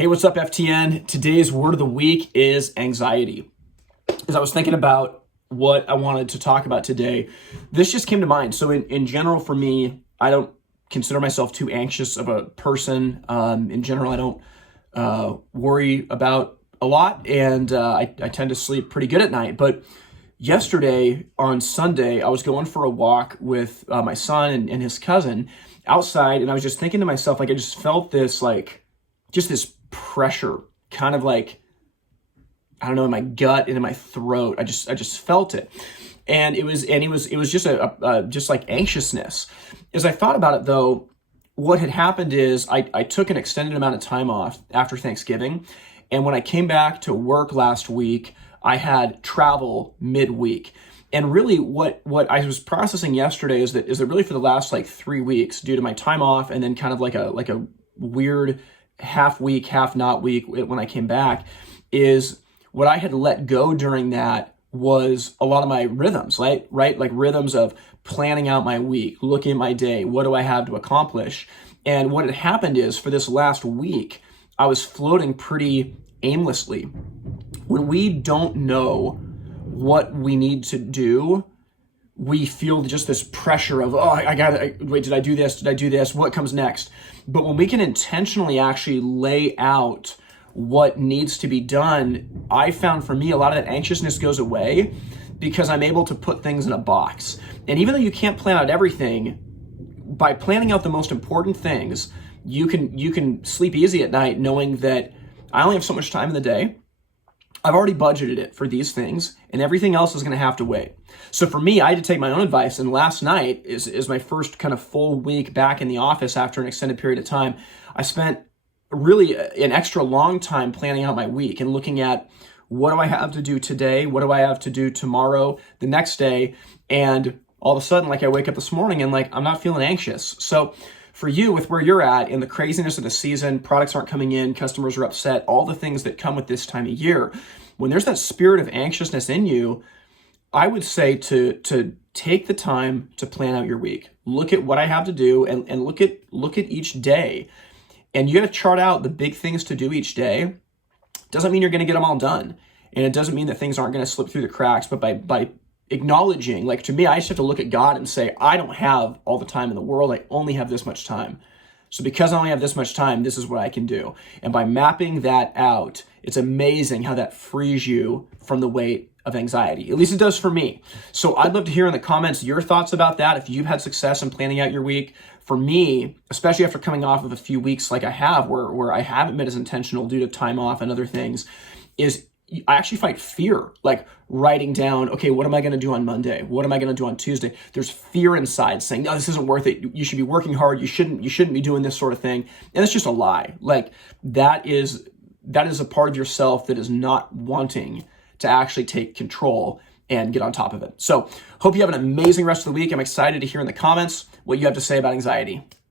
Hey, what's up, FTN? Today's word of the week is anxiety. As I was thinking about what I wanted to talk about today, this just came to mind. So in general, for me, I don't consider myself too anxious of a person. In general, I don't worry about a lot, and I tend to sleep pretty good at night. But yesterday, on Sunday, I was going for a walk with my son and his cousin outside, and I was just thinking to myself, like, I just felt this, like, just this pressure, kind of like, I don't know, in my gut and in my throat. I just felt it. And it was just just like anxiousness. As I thought about it, though, what had happened is I took an extended amount of time off after Thanksgiving. And when I came back to work last week, I had travel midweek. And really what I was processing yesterday is that really for the last like 3 weeks, due to my time off and then kind of like a weird half week, half not week when I came back, is what I had let go during that was a lot of my rhythms, right? Like rhythms of planning out my week, looking at my day, what do I have to accomplish? And what had happened is for this last week, I was floating pretty aimlessly. When we don't know what we need to do, we feel just this pressure of, wait, did I do this? Did I do this? What comes next? But when we can intentionally actually lay out what needs to be done, I found for me, a lot of that anxiousness goes away because I'm able to put things in a box. And even though you can't plan out everything, by planning out the most important things, you can sleep easy at night knowing that I only have so much time in the day. I've already budgeted it for these things, and everything else is going to have to wait. So for me, I had to take my own advice, and last night is my first kind of full week back in the office after an extended period of time. I spent really an extra long time planning out my week and looking at what do I have to do today, what do I have to do tomorrow, the next day, and all of a sudden, like, I wake up this morning and like I'm not feeling anxious. So for you, with where you're at in the craziness of the season, products aren't coming in, customers are upset, all the things that come with this time of year, when there's that spirit of anxiousness in you, I would say to take the time to plan out your week. Look at what I have to do and look at each day. And you got to chart out the big things to do each day. Doesn't mean you're going to get them all done. And it doesn't mean that things aren't going to slip through the cracks, but by acknowledging, like, to me, I just have to look at God and say, I don't have all the time in the world. I only have this much time. So because I only have this much time, this is what I can do. And by mapping that out, it's amazing how that frees you from the weight of anxiety. At least it does for me. So I'd love to hear in the comments your thoughts about that. If you've had success in planning out your week. For me, especially after coming off of a few weeks like I have, where I haven't been as intentional due to time off and other things, is I actually fight fear, like writing down, okay, what am I going to do on Monday? What am I going to do on Tuesday? There's fear inside saying, no, this isn't worth it. You should be working hard. You shouldn't be doing this sort of thing. And it's just a lie. Like that is a part of yourself that is not wanting to actually take control and get on top of it. So hope you have an amazing rest of the week. I'm excited to hear in the comments what you have to say about anxiety.